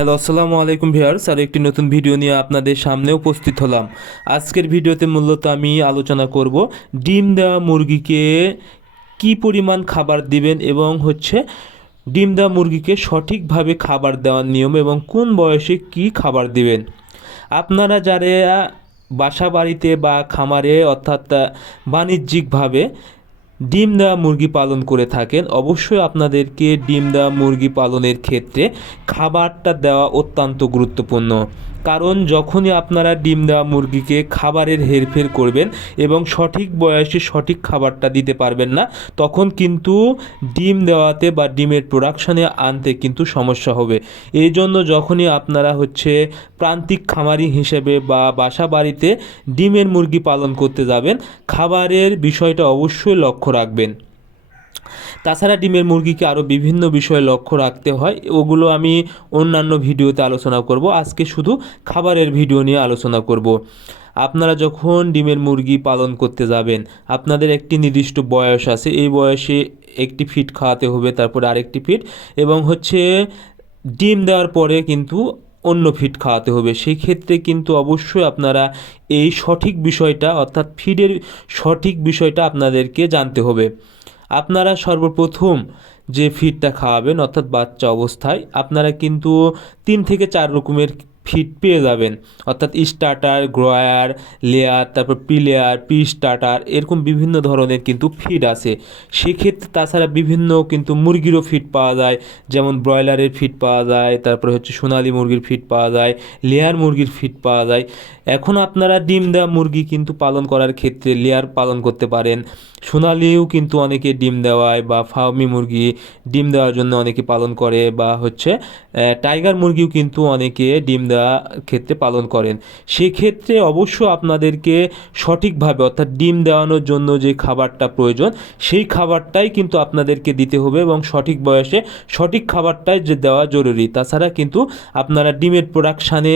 Hello, আসসালামু আলাইকুম viewers. আর একটি নতুন ভিডিও নিয়ে আপনাদের সামনে উপস্থিত হলাম। আজকের ভিডিওতে মূলত আমি আলোচনা করব ডিম দেওয়া মুরগিকে কি পরিমাণ খাবার দিবেন এবং ডিম দেওয়া মুরগিকে সঠিকভাবে খাবার দেওয়ার নিয়ম এবং কোন বয়সে কি খাবার দিবেন। আপনারা যারা বাসা বাড়িতে বা খামারে অর্থাৎ বাণিজ্যিকভাবে ডিম দেওয়া মুরগি পালন করে থাকেন, অবশ্যই আপনাদেরকে ডিম দেওয়া মুরগি পালনের ক্ষেত্রে খাবারটা দেওয়া অত্যন্ত গুরুত্বপূর্ণ। কারণ যখনই আপনারা ডিম দেওয়া মুরগিকে খাবারের হেরফের করবেন এবং সঠিক বয়সে সঠিক খাবারটা দিতে পারবেন না, তখন কিন্তু ডিম দেওয়াতে বা ডিমের প্রোডাকশনে আনতে কিন্তু সমস্যা হবে। এই জন্য যখনই আপনারা প্রান্তিক খামারি হিসেবে বা বাসা বাড়িতে ডিমের মুরগি পালন করতে যাবেন, খাবারের বিষয়টা অবশ্যই লক্ষ্য রাখবেন। তাছাড়া ডিমের মুরগিকে আরও বিভিন্ন বিষয়ে লক্ষ্য রাখতে হয়, ওগুলো আমি অন্যান্য ভিডিওতে আলোচনা করব। আজকে শুধু খাবারের ভিডিও নিয়ে আলোচনা করব। আপনারা যখন ডিমের মুরগি পালন করতে যাবেন, আপনাদের একটি নির্দিষ্ট বয়স আছে, এই বয়সে একটি ফিড খাওয়াতে হবে, তারপরে আরেকটি ফিড, এবং ডিম দেওয়ার পরে কিন্তু অন্য ফিড খাওয়াতে হবে। সেই ক্ষেত্রে কিন্তু অবশ্যই আপনারা এই সঠিক বিষয়টা অর্থাৎ ফিডের সঠিক বিষয়টা আপনাদেরকে জানতে হবে। আপনারা সর্বপ্রথম যে ফিডটা খাওয়াবেন অর্থাৎ বাচ্চা অবস্থায় আপনারা কিন্তু 3 থেকে 4 রকমের ফিড পেয়ে যাবেন, অর্থাৎ স্টার্টার, গ্রয়ার, লেয়ার, তারপর প্রি লেয়ার, প্রি স্টার্টার, এরকম বিভিন্ন ধরনের কিন্তু ফিড আছে। সেক্ষেত্রে তাছাড়া বিভিন্ন কিন্তু মুরগিরও ফিড পাওয়া যায়, যেমন ব্রয়লারের ফিড পাওয়া যায়, তারপরে সোনালী মুরগির ফিড পাওয়া যায়, লেয়ার মুরগির ফিড পাওয়া যায়। এখন আপনারা ডিম দেওয়া মুরগি কিন্তু পালন করার ক্ষেত্রে লেয়ার পালন করতে পারেন। সোনালিও কিন্তু অনেকে ডিম দেওয়ায় বা ফার্মি মুরগি ডিম দেওয়ার জন্য অনেকে পালন করে, বা টাইগার মুরগিও কিন্তু অনেকে ডিম দেওয়া ক্ষেত্রে পালন করেন। সেক্ষেত্রে অবশ্যই আপনাদেরকে সঠিকভাবে অর্থাৎ ডিম দেওয়ানোর জন্য যে খাবারটা প্রয়োজন সেই খাবারটাই কিন্তু আপনাদেরকে দিতে হবে এবং সঠিক বয়সে সঠিক খাবারটাই যে দেওয়া জরুরি। তাছাড়া কিন্তু আপনারা ডিমের প্রোডাকশানে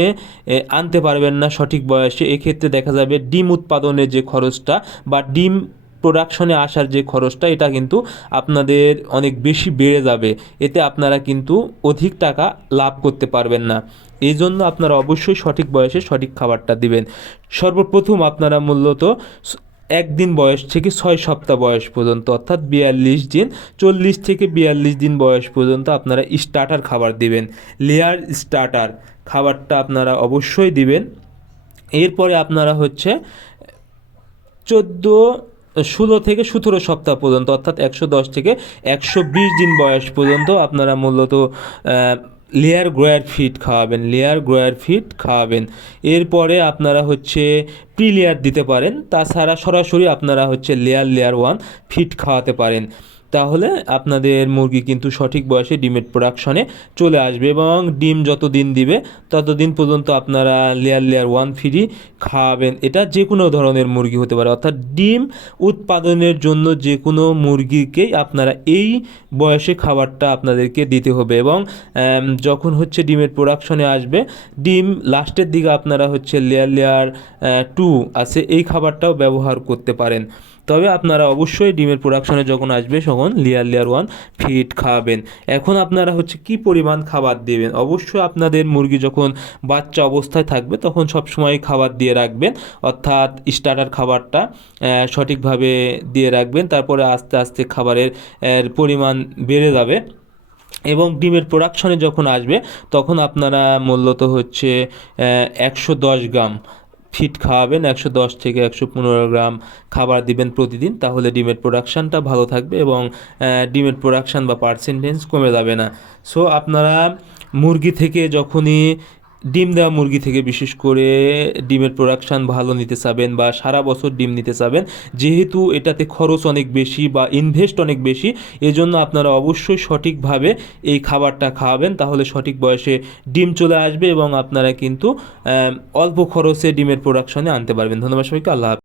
আনতে পারবেন না সঠিক বয়সে। এক্ষেত্রে দেখা যাবে ডিম উৎপাদনের যে খরচটা বা ডিম প্রোডাকশনে আসার যে খরচটা, এটা কিন্তু আপনাদের অনেক বেশি বেড়ে যাবে। এতে আপনারা কিন্তু অধিক টাকা লাভ করতে পারবেন না। এই জন্য আপনারা অবশ্যই সঠিক বয়সে সঠিক খাবারটা দিবেন। সর্বপ্রথম আপনারা মূলত 1 দিন বয়স থেকে 6 সপ্তাহ বয়স পর্যন্ত অর্থাৎ 42 দিন, 40 থেকে 42 দিন বয়স পর্যন্ত আপনারা স্টার্টার খাবার দিবেন। লেয়ার স্টার্টার খাবারটা আপনারা অবশ্যই দিবেন। এরপরে আপনারা 16 থেকে 17 সপ্তাহ পর্যন্ত অর্থাৎ 110 থেকে 120 দিন বয়স পর্যন্ত আপনারা মূলত লেয়ার গ্রয়ার ফিড খাওয়াবেন। এরপরে আপনারা প্রি লেয়ার দিতে পারেন। তাছাড়া সরাসরি আপনারা লেয়ার 1 ফিড খাওয়াতে পারেন। তাহলে আপনাদের মুরগি কিন্তু সঠিক বয়সে ডিমের প্রোডাকশনে চলে আসবে এবং ডিম যত দিন দিবে ততদিন পর্যন্ত আপনারা লেয়ার 1 ফ্রি খাওয়াবেন। এটা যে কোনো ধরনের মুরগি হতে পারে, অর্থাৎ ডিম উৎপাদনের জন্য যে কোনো মুরগিকেই আপনারা এই বয়সে খাবারটা আপনাদেরকে দিতে হবে। এবং যখন ডিমের প্রোডাকশনে আসবে, ডিম লাস্টের দিকে আপনারা লেয়ার 2 আছে, এই খাবারটাও ব্যবহার করতে পারেন। তবে আপনারা অবশ্যই ডিমের প্রোডাকশনে যখন আসবে তখন লেয়ার 1 ফিড খাওয়াবেন। এখন আপনারা কি পরিমাণ খাবার দেবেন, অবশ্যই আপনাদের মুরগি যখন বাচ্চা অবস্থায় থাকবে তখন সবসময় খাবার দিয়ে রাখবেন, অর্থাৎ স্টার্টার খাবারটা সঠিকভাবে দিয়ে রাখবেন। তারপরে আস্তে আস্তে খাবারের পরিমাণ বেড়ে যাবে এবং ডিমের প্রোডাকশনে যখন আসবে তখন আপনারা মূলত 110 গ্রাম ফিড খাওয়াবেন। 110 থেকে 115 গ্রাম খাবার দিবেন প্রতিদিন। তাহলে ডিমের প্রোডাকশানটা ভালো থাকবে এবং ডিমের প্রোডাকশান বা পার্সেন্টেজ কমে যাবে না। সো আপনারা মুরগি থেকে যখনই ডিম দেওয়া মুরগি থেকে বিশেষ করে ডিমের প্রোডাকশান ভালো নিতে চাবেন বা সারা বছর ডিম নিতে চাবেন, যেহেতু এটাতে খরচ অনেক বেশি বা ইনভেস্ট অনেক বেশি, এজন্য আপনারা অবশ্যই সঠিকভাবে এই খাবারটা খাওয়াবেন। তাহলে সঠিক বয়সে ডিম চলে আসবে এবং আপনারা কিন্তু অল্প খরচে ডিমের প্রোডাকশনে আনতে পারবেন। ধন্যবাদ সবাইকে। আল্লাহ হাফেজ।